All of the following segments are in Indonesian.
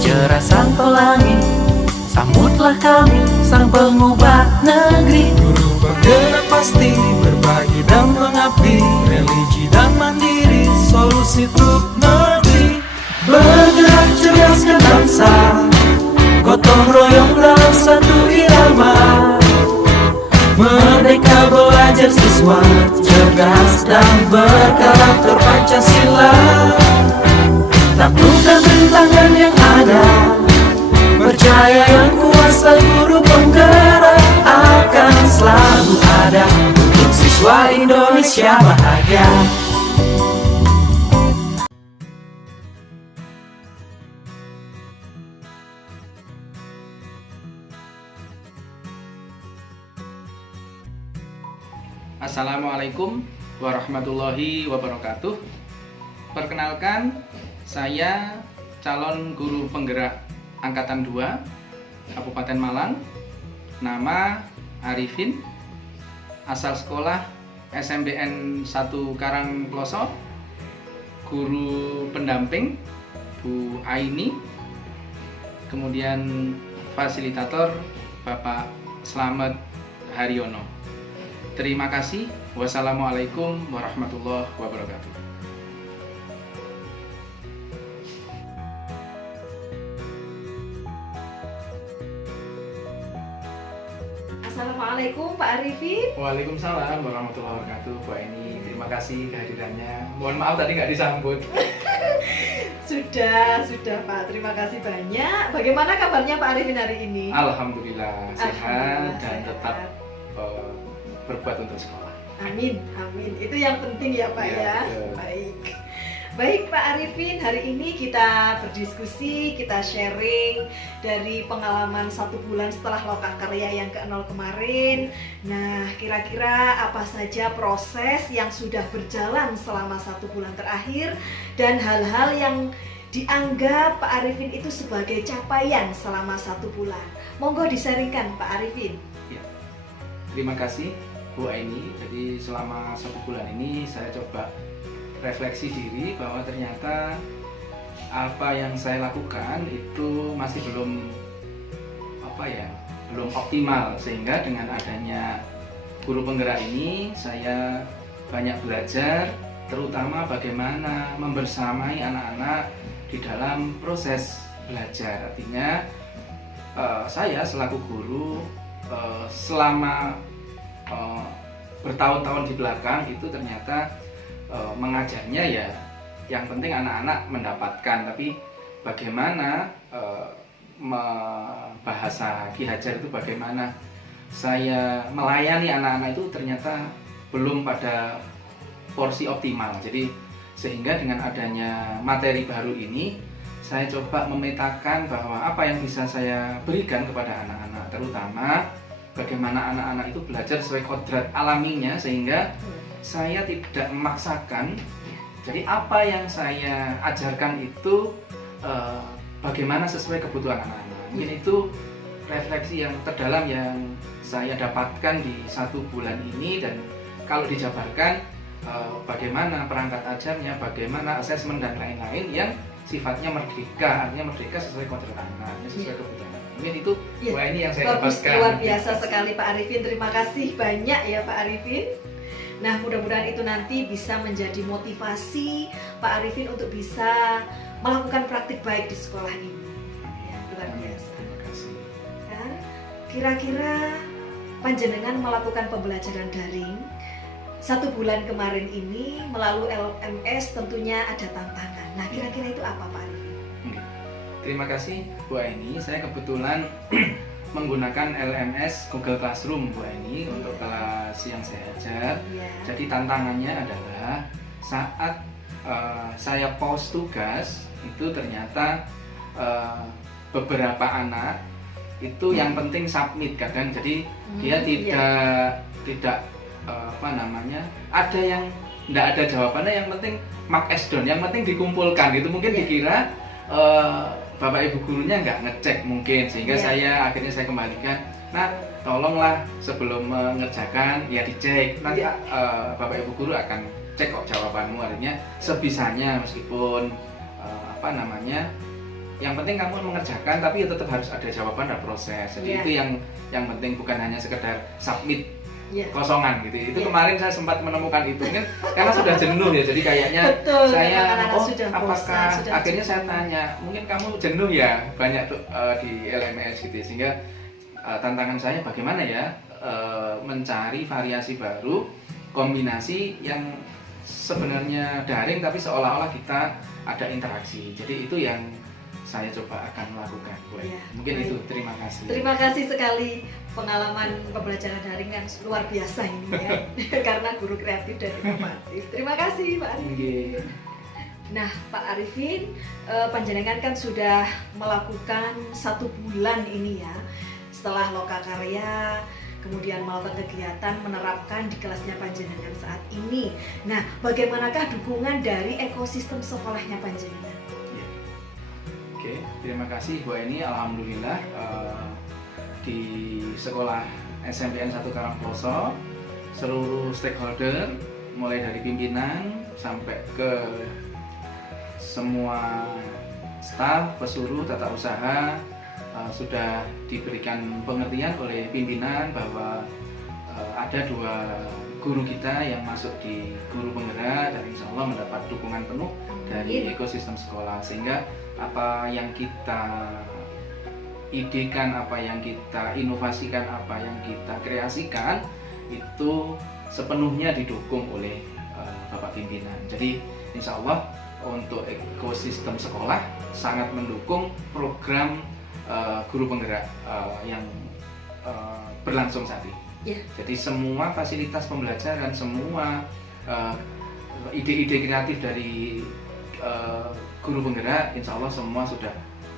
cerah sang pelangi, sambutlah kami sang pengubah negeri. Guru penggerak pasti berbagi dan mengabdi, religi dan mandiri, solusi untuk negeri. Bergerak cerdaskan bangsa, gotong royong dalam satu irama. Merdeka belajar siswa, cerdas dan berkarakter Pancasila. Taklukkan rintangan yang ada, percaya yang kuasa guru penggerak akan selalu ada untuk siswa Indonesia bahagia. Assalamualaikum warahmatullahi wabarakatuh. Perkenalkan, saya calon guru penggerak Angkatan 2 Kabupaten Malang. Nama Arifin, asal sekolah SMPN 1 Karangploso. Guru pendamping Bu Aini. Kemudian fasilitator Bapak Slamet Haryono. Terima kasih. Wassalamualaikum warahmatullahi wabarakatuh. Assalamualaikum Pak Arifin. Waalaikumsalam warahmatullahi wabarakatuh. Bu Aini, terima kasih kehadirannya. Mohon maaf tadi nggak disambut. Sudah Pak. Terima kasih banyak. Bagaimana kabarnya Pak Arifin hari ini? Alhamdulillah sehat Alhamdulillah, dan sehat. tetap berbuat untuk sekolah. Amin. Itu yang penting ya Pak ya. Betul. Baik Pak Arifin, hari ini kita berdiskusi, kita sharing dari pengalaman 1 bulan setelah Lokakarya yang ke-0 kemarin. Nah, kira-kira apa saja proses yang sudah berjalan selama 1 bulan terakhir dan hal-hal yang dianggap Pak Arifin itu sebagai capaian selama 1 bulan. Monggo disaringkan Pak Arifin. Ya. Terima kasih Bu Aini. Jadi selama 1 bulan ini saya coba refleksi diri bahwa ternyata apa yang saya lakukan itu masih belum optimal, sehingga dengan adanya guru penggerak ini saya banyak belajar, terutama bagaimana membersamai anak-anak di dalam proses belajar. Artinya saya selaku guru selama bertahun-tahun di belakang itu ternyata mengajarnya ya yang penting anak-anak mendapatkan, tapi bagaimana bahasa Ki Hajar itu bagaimana saya melayani anak-anak itu ternyata belum pada porsi optimal. Jadi sehingga dengan adanya materi baru ini saya coba memetakan bahwa apa yang bisa saya berikan kepada anak-anak, terutama bagaimana anak-anak itu belajar sesuai kodrat alaminya, sehingga saya tidak memaksakan. Jadi apa yang saya ajarkan itu bagaimana sesuai kebutuhan anak-anak. Mungkin itu refleksi yang terdalam yang saya dapatkan di 1 bulan ini. Dan kalau dijabarkan bagaimana perangkat ajarnya, bagaimana asesmen dan lain-lain yang sifatnya merdeka, artinya merdeka sesuai kodrat anak, sesuai kebutuhan anak. Mungkin itu ini yang saya dapatkan. Luar biasa sekali Pak Arifin. Terima kasih banyak ya Pak Arifin. Nah, mudah-mudahan itu nanti bisa menjadi motivasi Pak Arifin untuk bisa melakukan praktik baik di sekolah ini. Ya, luar biasa. Terima kasih. Ya, kira-kira panjenengan melakukan pembelajaran daring 1 bulan kemarin ini melalui LMS, tentunya ada tantangan. Nah, kira-kira itu apa Pak Arifin? Terima kasih Bu Aini. Saya kebetulan menggunakan LMS Google Classroom Bu Aini untuk kelas yang saya ajar. Jadi tantangannya adalah saat saya post tugas itu ternyata beberapa anak itu yang penting submit kadang. Jadi dia tidak ada yang tidak ada jawabannya, yang penting mark as done, yang penting dikumpulkan gitu. Mungkin dikira Bapak Ibu gurunya nggak ngecek mungkin, sehingga akhirnya saya kembalikan. Nah, tolonglah sebelum mengerjakan ya dicek. Nanti Bapak Ibu guru akan cek kok jawabanmu. Artinya sebisanya, meskipun yang penting kamu mengerjakan, tapi ya tetap harus ada jawaban dan proses. Jadi Iya. itu yang penting, bukan hanya sekedar submit Iya. kosongan gitu. Itu Iya. kemarin saya sempat menemukan itu kan karena sudah jenuh ya. Jadi kayaknya Betul, saya memang anak-anak oh sudah apakah bosan, sudah akhirnya saya jenuh. tanya, mungkin kamu jenuh ya banyak tuh di LMS gitu ya. Sehingga tantangan saya bagaimana ya mencari variasi baru, kombinasi yang sebenarnya daring tapi seolah-olah kita ada interaksi. Jadi itu yang saya coba akan lakukan, Bu. Iya, Mungkin baik. itu. Terima kasih. Terima kasih sekali pengalaman pembelajaran daring yang luar biasa ini ya. Karena guru kreatif dan inovatif. Terima kasih Pak Arifin. Nggih. Nah Pak Arifin, panjenengan kan sudah melakukan 1 bulan ini ya. Setelah Lokakarya, kemudian melakukan kegiatan menerapkan di kelasnya panjenengan saat ini. Nah, bagaimanakah dukungan dari ekosistem sekolahnya panjenengan? Oke, terima kasih Bu Eni. Alhamdulillah di sekolah SMPN 1 Karangploso seluruh stakeholder mulai dari pimpinan sampai ke semua staf, pesuruh, tata usaha sudah diberikan pengertian oleh pimpinan bahwa ada 2 guru kita yang masuk di guru penggerak dan insya Allah mendapat dukungan penuh dari ekosistem sekolah, sehingga apa yang kita idekan, apa yang kita inovasikan, apa yang kita kreasikan itu sepenuhnya didukung oleh Bapak Pimpinan. Jadi insya Allah untuk ekosistem sekolah sangat mendukung program guru penggerak yang berlangsung saat ini. Yeah. Jadi semua fasilitas pembelajaran, semua ide-ide kreatif dari guru penggerak, insya Allah semua sudah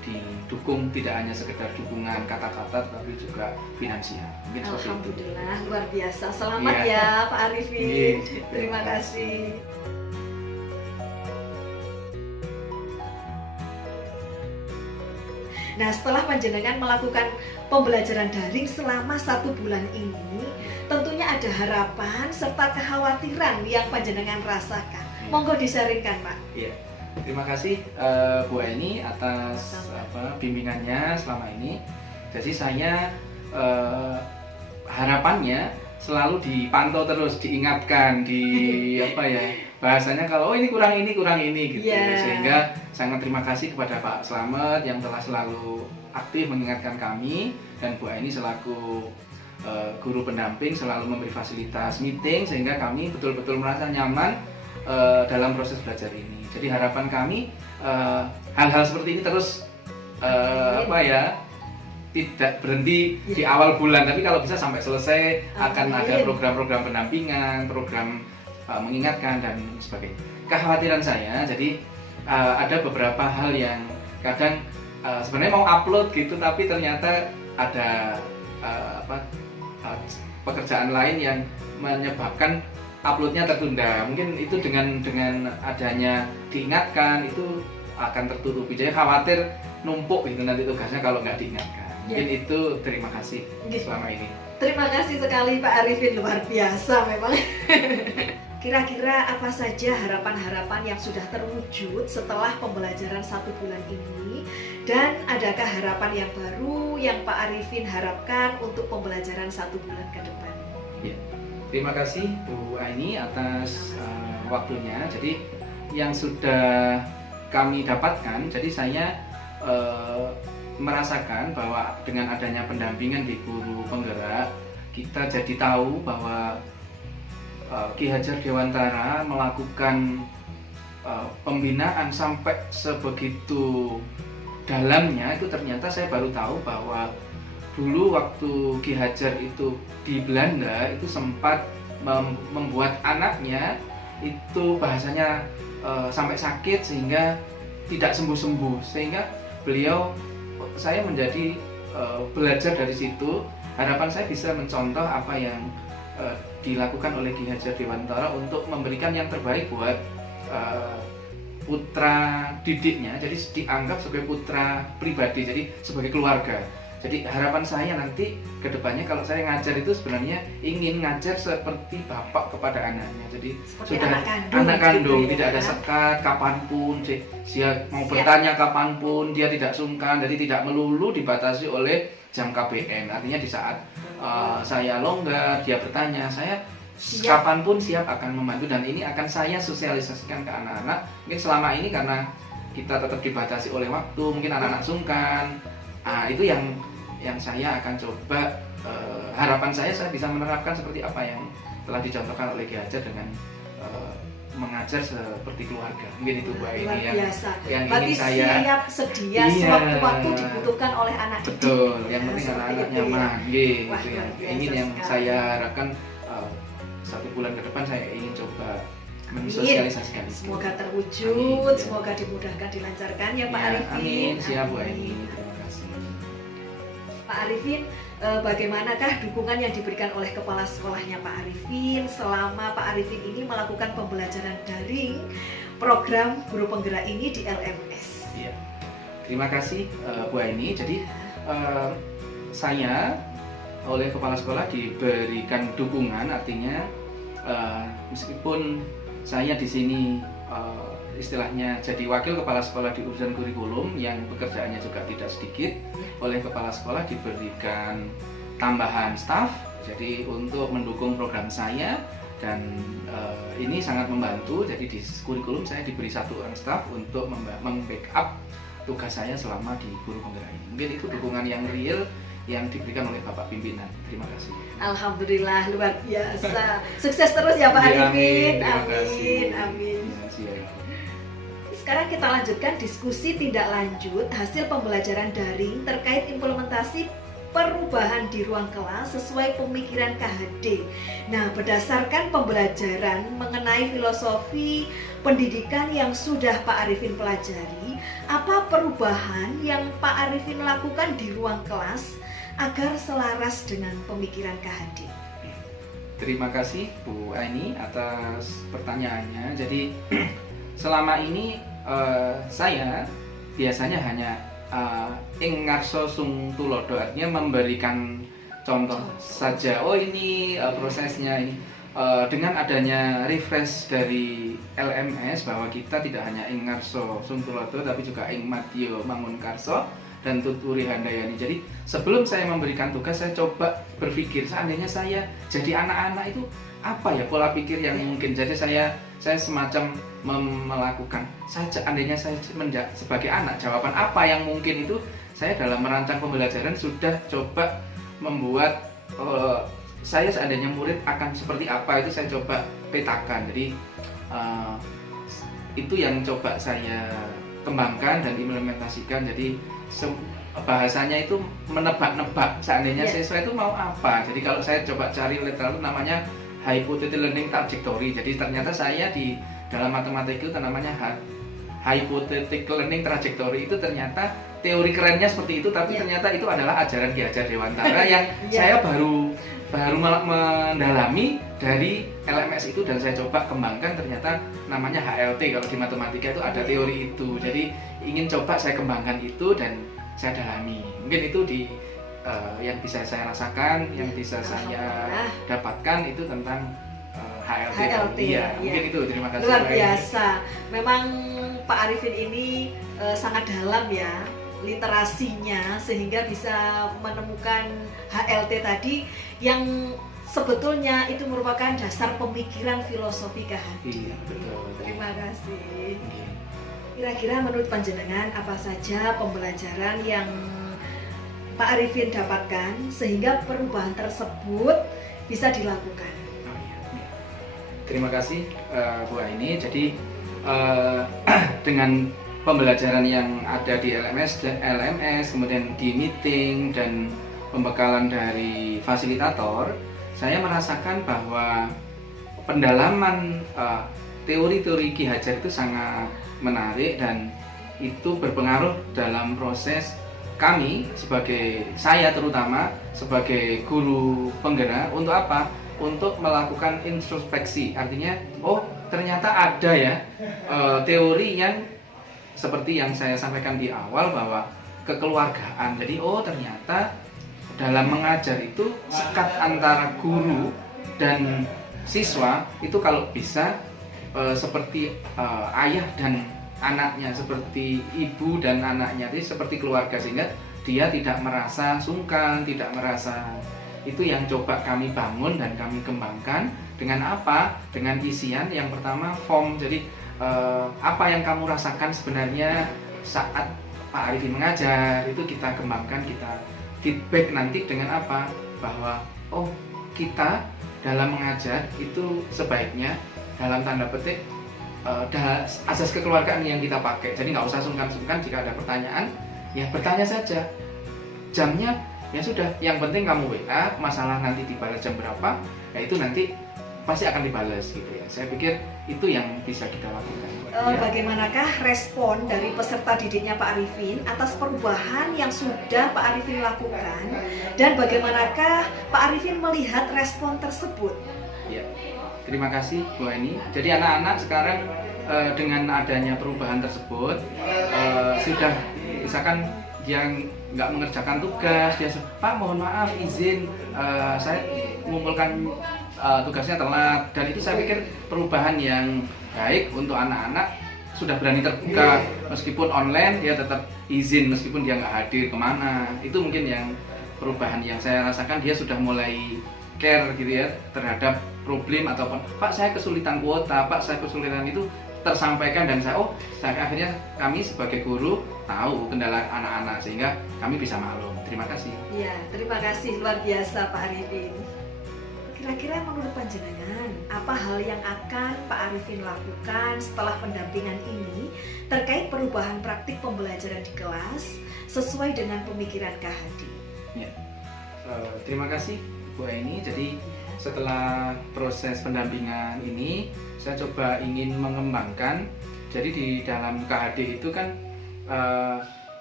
didukung, tidak hanya sekedar dukungan kata-kata, tapi juga finansial. Mungkin seperti itu. Alhamdulillah, luar biasa. Selamat Iya. ya Pak Arifin. Iya, Terima kasih. Nah, setelah panjenengan melakukan pembelajaran daring selama 1 bulan ini, tentunya ada harapan serta kekhawatiran yang panjenengan rasakan. Monggo disaringkan, Pak. Iya. Terima kasih Bu Eni atas bimbingannya selama ini. Jadi saya harapannya selalu dipantau terus, diingatkan, bahasanya kalau ini kurang ini gitu. Yeah. Sehingga sangat terima kasih kepada Pak Slamet yang telah selalu aktif mengingatkan kami, dan Bu Eni selaku guru pendamping selalu memberi fasilitas meeting sehingga kami betul-betul merasa nyaman dalam proses belajar ini. Jadi harapan kami hal-hal seperti ini terus tidak berhenti di awal bulan, tapi kalau bisa sampai selesai. Akan ada program-program pendampingan, program mengingatkan dan sebagainya. Kekhawatiran saya, jadi ada beberapa hal yang kadang sebenarnya mau upload gitu, tapi ternyata ada pekerjaan lain yang menyebabkan uploadnya tertunda. Mungkin itu dengan adanya diingatkan itu akan tertutupi. Jadi khawatir numpuk gitu nanti tugasnya kalau nggak diingatkan. Mungkin itu. Terima kasih selama ini. Terima kasih sekali Pak Arifin, luar biasa memang. Kira-kira apa saja harapan-harapan yang sudah terwujud setelah pembelajaran 1 bulan ini, dan adakah harapan yang baru yang Pak Arifin harapkan untuk pembelajaran 1 bulan ke depan? Ya. Terima kasih Bu Aini atas waktunya. Jadi yang sudah kami dapatkan, jadi saya merasakan bahwa dengan adanya pendampingan di guru penggerak, kita jadi tahu bahwa Ki Hajar Dewantara melakukan pembinaan sampai sebegitu dalamnya. Itu ternyata saya baru tahu bahwa dulu waktu Ki Hajar itu di Belanda itu sempat membuat anaknya itu bahasanya sampai sakit sehingga tidak sembuh-sembuh, sehingga saya menjadi belajar dari situ. Harapan saya bisa mencontoh apa yang dilakukan oleh Ki Hajar Dewantara untuk memberikan yang terbaik buat putra didiknya. Jadi dianggap sebagai putra pribadi, jadi sebagai keluarga. Jadi harapan saya nanti kedepannya kalau saya ngajar itu sebenarnya ingin ngajar seperti bapak kepada anaknya. Jadi Seperti sudah anak kandung, gitu tidak ya. ada sekat, kapanpun dia mau Siap. bertanya kapanpun dia tidak sungkan. Jadi tidak melulu dibatasi oleh jam KBM. Artinya di saat saya longgar, dia bertanya, saya Siap. kapanpun siap akan membantu, dan ini akan saya sosialisasikan ke anak-anak. Mungkin selama ini karena kita tetap dibatasi oleh waktu, mungkin anak-anak sungkan. Itu yang saya akan coba, harapan saya bisa menerapkan seperti apa yang telah dicontohkan oleh Ki Hajar dengan mengajar seperti keluarga. Mungkin itu Bu Luar Aini biasa. yang Berarti ingin saya. siap sedia Iya. sewaktu-waktu dibutuhkan oleh anak didik. Betul, yang Ya, penting seperti anak-anak itu ya. nyaman. Gitu Wah, yang luar biasa ingin yang sekali. saya harapkan 1 bulan ke depan saya ingin coba mensosialisasikan itu. Semoga terwujud, Amin. semoga dimudahkan, dilancarkan ya Pak Ya, Arifin. amin, siap Bu Amin. Aini. Terima kasih. Pak Arifin, bagaimanakah dukungan yang diberikan oleh kepala sekolahnya Pak Arifin selama Pak Arifin ini melakukan pembelajaran daring program guru penggerak ini di LMS? Iya. Terima kasih Bu Aini. Jadi saya oleh kepala sekolah diberikan dukungan, artinya meskipun saya di sini istilahnya jadi wakil kepala sekolah di urusan kurikulum yang pekerjaannya juga tidak sedikit, oleh kepala sekolah diberikan tambahan staf, jadi untuk mendukung program saya, dan ini sangat membantu. Jadi di kurikulum saya diberi 1 orang staf untuk membackup tugas saya selama di guru penggerak ini. Mungkin itu dukungan yang real yang diberikan oleh Bapak Pimpinan. Terima kasih. Alhamdulillah, luar biasa. Sukses terus ya Pak Ya, Arifin. terima kasih. Amin. Terima kasih ya. Sekarang kita lanjutkan diskusi tindak lanjut hasil pembelajaran daring terkait implementasi perubahan di ruang kelas sesuai pemikiran KHD. Nah, berdasarkan pembelajaran mengenai filosofi pendidikan yang sudah Pak Arifin pelajari, apa perubahan yang Pak Arifin lakukan di ruang kelas agar selaras dengan pemikiran KHD? Terima kasih Bu Aini atas pertanyaannya. Jadi selama ini saya biasanya hanya ing ngarso sung tulodo, artinya memberikan contoh saja. Oh ini prosesnya ini. Dengan adanya refresh dari LMS bahwa kita tidak hanya ing ngarso sung tulodo tapi juga ing madya mangun karso dan tuturi handayani. Jadi sebelum saya memberikan tugas, saya coba berpikir seandainya saya jadi anak-anak itu apa ya pola pikir yang mungkin. Jadi saya semacam melakukan saja, andainya saya sebagai anak, jawaban apa yang mungkin itu. Saya dalam merancang pembelajaran sudah coba membuat saya seandainya murid akan seperti apa, itu saya coba petakan. Jadi itu yang coba saya kembangkan dan implementasikan. Jadi bahasanya itu menebak-nebak seandainya siswa itu mau apa. Jadi kalau saya coba cari literal namanya hypothetic learning trajectory. Jadi ternyata saya di dalam matematika itu namanya hypothetic learning trajectory, itu ternyata teori kerennya seperti itu, tapi ternyata itu adalah ajaran Ki Hajar Dewantara yang saya baru mendalami dari LMS itu, dan saya coba kembangkan. Ternyata namanya HLT kalau di matematika itu ada teori itu. Jadi ingin coba saya kembangkan itu dan saya dalami. Mungkin itu yang bisa saya rasakan, yang bisa saya dapatkan itu tentang HLT. Ya, mungkin itu. Terima kasih. Luar biasa. Memang Pak Arifin ini sangat dalam ya literasinya, sehingga bisa menemukan HLT tadi yang sebetulnya itu merupakan dasar pemikiran filosofi KHD. Iya, betul. Terima kasih. Iya. Kira-kira menurut panjenengan apa saja pembelajaran yang Pak Arifin dapatkan sehingga perubahan tersebut bisa dilakukan? Oh, iya. Terima kasih Bu Aini. Jadi dengan pembelajaran yang ada di LMS, kemudian di meeting dan pembekalan dari fasilitator, saya merasakan bahwa pendalaman teori-teori Ki Hajar itu sangat menarik, dan itu berpengaruh dalam proses kami saya terutama sebagai guru penggerak. Untuk apa? Untuk melakukan introspeksi. Artinya, oh ternyata ada ya teori yang seperti yang saya sampaikan di awal, bahwa kekeluargaan. Jadi ternyata dalam mengajar itu sekat antara guru dan siswa itu kalau bisa seperti ayah dan anaknya, seperti ibu dan anaknya, jadi seperti keluarga, sehingga dia tidak merasa sungkan, tidak merasa. Itu yang coba kami bangun dan kami kembangkan dengan apa? Dengan isian yang pertama form. Jadi apa yang kamu rasakan sebenarnya saat Pak Arifin mengajar, itu kita kembangkan, kita feedback nanti dengan apa? Bahwa kita dalam mengajar itu sebaiknya dalam tanda petik asas kekeluargaan yang kita pakai. Jadi nggak usah sungkan-sungkan jika ada pertanyaan, ya bertanya saja. Jamnya ya sudah, yang penting kamu WA, masalah nanti dibalas jam berapa, ya itu nanti pasti akan dibalas gitu ya. Saya pikir itu yang bisa kita lakukan. Bagaimanakah respon dari peserta didiknya Pak Arifin atas perubahan yang sudah Pak Arifin lakukan, dan bagaimanakah Pak Arifin melihat respon tersebut? Ya, terima kasih Bu Eni. Jadi anak-anak sekarang dengan adanya perubahan tersebut sudah, misalkan yang nggak mengerjakan tugas, dia Pak mohon maaf izin saya mengumpulkan tugasnya telat, dan itu saya pikir perubahan yang baik untuk anak-anak. Sudah berani terbuka, meskipun online dia tetap izin meskipun dia nggak hadir kemana. Itu mungkin yang perubahan yang saya rasakan, dia sudah mulai care gitu ya terhadap problem ataupun Pak saya kesulitan kuota, Pak saya kesulitan, itu tersampaikan, dan saya akhirnya kami sebagai guru tahu kendala anak-anak sehingga kami bisa maklum. Terima kasih. Iya, terima kasih luar biasa Pak Arifin. Kira-kira menurut panjenengan, apa hal yang akan Pak Arifin lakukan setelah pendampingan ini terkait perubahan praktik pembelajaran di kelas sesuai dengan pemikiran Kak Hadi? Ya. Terima kasih Bu Eni. Jadi setelah proses pendampingan ini, saya coba ingin mengembangkan. Jadi di dalam KHD itu kan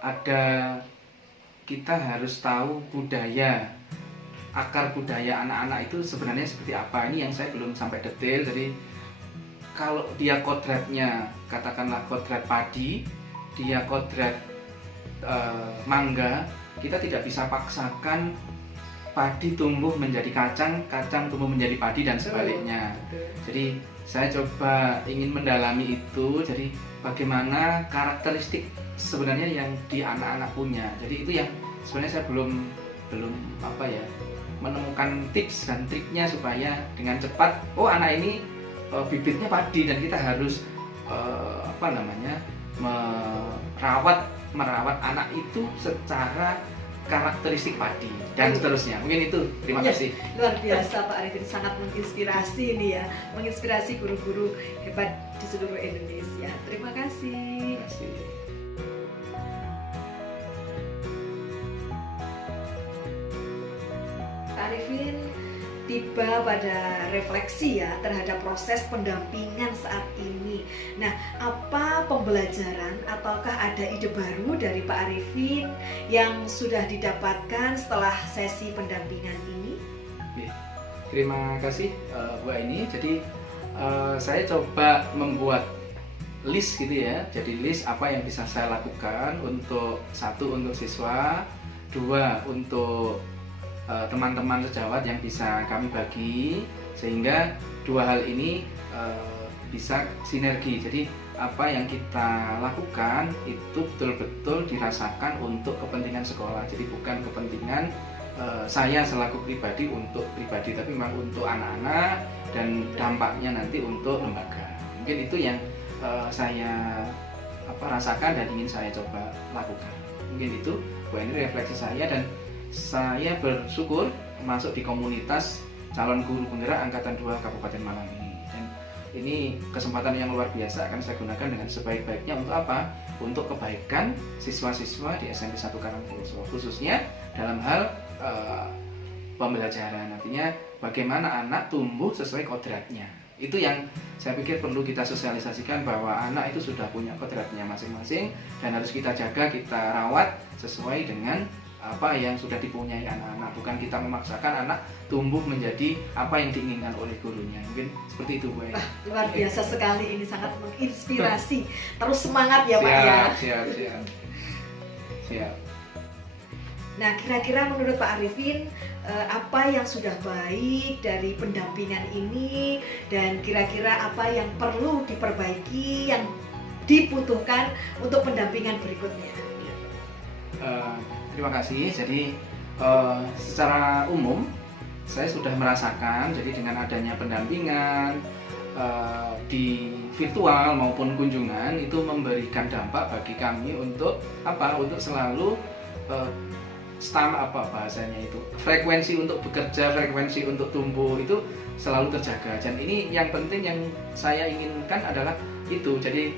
ada, kita harus tahu budaya, akar budaya anak-anak itu sebenarnya seperti apa. Ini yang saya belum sampai detail. Jadi kalau dia kodratnya katakanlah kodrat padi, dia kodrat mangga, kita tidak bisa paksakan padi tumbuh menjadi kacang, kacang tumbuh menjadi padi dan sebaliknya. Jadi saya coba ingin mendalami itu. Jadi bagaimana karakteristik sebenarnya yang di anak-anak punya. Jadi itu yang sebenarnya saya belum menemukan tips dan triknya supaya dengan cepat anak ini bibitnya padi dan kita harus merawat anak itu secara karakteristik padi dan seterusnya. Mungkin itu. Terima kasih. Luar biasa Pak Arifin, sangat menginspirasi ini ya, menginspirasi guru-guru hebat di seluruh Indonesia. Terima kasih. Terima kasih. Pak Arifin tiba pada refleksi ya terhadap proses pendampingan saat ini. Nah, apa pembelajaran ataukah ada ide baru dari Pak Arifin yang sudah didapatkan setelah sesi pendampingan ini? Terima kasih Bu Aini. Jadi saya coba membuat list gitu ya. Jadi list apa yang bisa saya lakukan untuk untuk siswa, 2 untuk teman-teman sejawat yang bisa kami bagi, sehingga 2 hal ini bisa sinergi. Jadi apa yang kita lakukan itu betul-betul dirasakan untuk kepentingan sekolah. Jadi bukan kepentingan saya selaku pribadi untuk pribadi, tapi memang untuk anak-anak dan dampaknya nanti untuk lembaga. Mungkin itu yang saya rasakan dan ingin saya coba lakukan. Mungkin itu Bu, ini refleksi saya, dan saya bersyukur masuk di komunitas calon guru penggerak Angkatan 2 Kabupaten Malang ini. Dan ini kesempatan yang luar biasa akan saya gunakan dengan sebaik-baiknya untuk apa? Untuk kebaikan siswa-siswa di SMP 1 Karangkuloso, khususnya dalam hal pembelajaran. Artinya bagaimana anak tumbuh sesuai kodratnya. Itu yang saya pikir perlu kita sosialisasikan, bahwa anak itu sudah punya kodratnya masing-masing dan harus kita jaga, kita rawat sesuai dengan apa yang sudah dipunyai anak-anak. Bukan kita memaksakan anak tumbuh menjadi apa yang diinginkan oleh gurunya. Mungkin seperti itu Bu. Luar biasa sekali, ini sangat menginspirasi. Terus semangat ya Pak ya. Siap. Siap. Nah, kira-kira menurut Pak Arifin apa yang sudah baik dari pendampingan ini dan kira-kira apa yang perlu diperbaiki, yang dibutuhkan untuk pendampingan berikutnya? Terima kasih. Jadi secara umum saya sudah merasakan, jadi dengan adanya pendampingan di virtual maupun kunjungan itu memberikan dampak bagi kami untuk apa? Untuk selalu bahasanya itu, frekuensi untuk bekerja, frekuensi untuk tumbuh itu selalu terjaga. Dan ini yang penting yang saya inginkan adalah itu. Jadi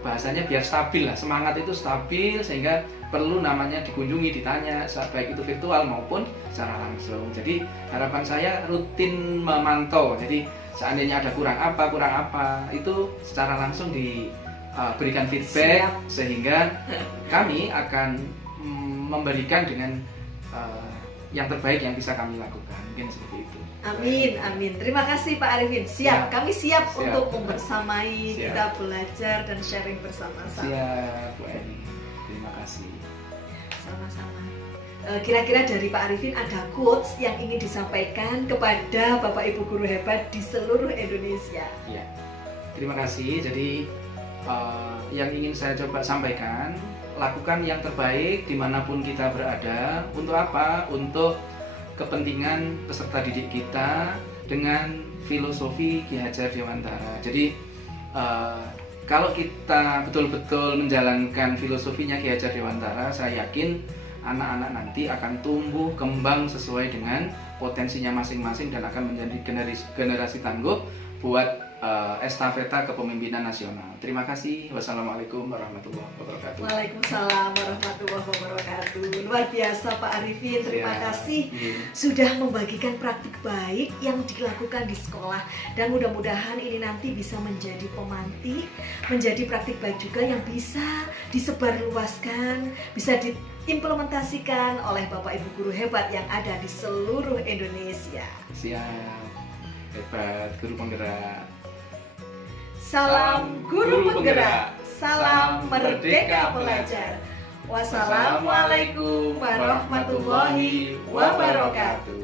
bahasanya biar stabil lah, semangat itu stabil sehingga perlu namanya dikunjungi, ditanya baik itu virtual maupun secara langsung. Jadi harapan saya rutin memantau. Jadi seandainya ada kurang apa itu secara langsung diberikan feedback. Siap. Sehingga kami akan memberikan dengan yang terbaik yang bisa kami lakukan. Mungkin seperti itu. Amin, amin. Terima kasih Pak Arifin. Siap, kami siap untuk membersamai, kita belajar dan sharing bersama-sama. Siap, Bu Eni. Terima kasih. Sama-sama. Kira-kira dari Pak Arifin ada quotes yang ingin disampaikan kepada Bapak Ibu guru hebat di seluruh Indonesia. Ya, terima kasih. Jadi yang ingin saya coba sampaikan, lakukan yang terbaik dimanapun kita berada. Untuk apa? Untuk kepentingan peserta didik kita dengan filosofi Ki Hajar Dewantara. Jadi kalau kita betul-betul menjalankan filosofinya Ki Hajar Dewantara, saya yakin anak-anak nanti akan tumbuh kembang sesuai dengan potensinya masing-masing dan akan menjadi generasi tangguh buat estafeta kepemimpinan nasional. Terima kasih. Wassalamualaikum warahmatullahi wabarakatuh. Waalaikumsalam warahmatullahi wabarakatuh. Luar biasa Pak Arifin. Terima kasih sudah membagikan praktik baik yang dilakukan di sekolah, dan mudah-mudahan ini nanti bisa menjadi pemantik, menjadi praktik baik juga yang bisa disebarluaskan, bisa diimplementasikan oleh Bapak Ibu guru hebat yang ada di seluruh Indonesia. Siap. Hebat guru penggerak. Salam guru penggerak, salam merdeka belajar. Wassalamualaikum warahmatullahi wabarakatuh.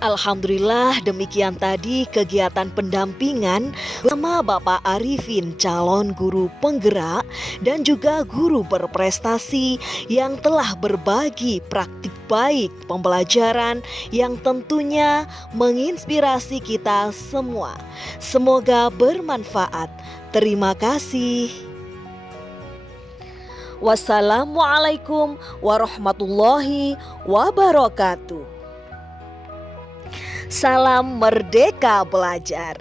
Alhamdulillah, demikian tadi kegiatan pendampingan bersama Bapak Arifin, calon guru penggerak dan juga guru berprestasi yang telah berbagi praktik baik pembelajaran yang tentunya menginspirasi kita semua. Semoga bermanfaat. Terima kasih. Wassalamualaikum warahmatullahi wabarakatuh. Salam merdeka belajar.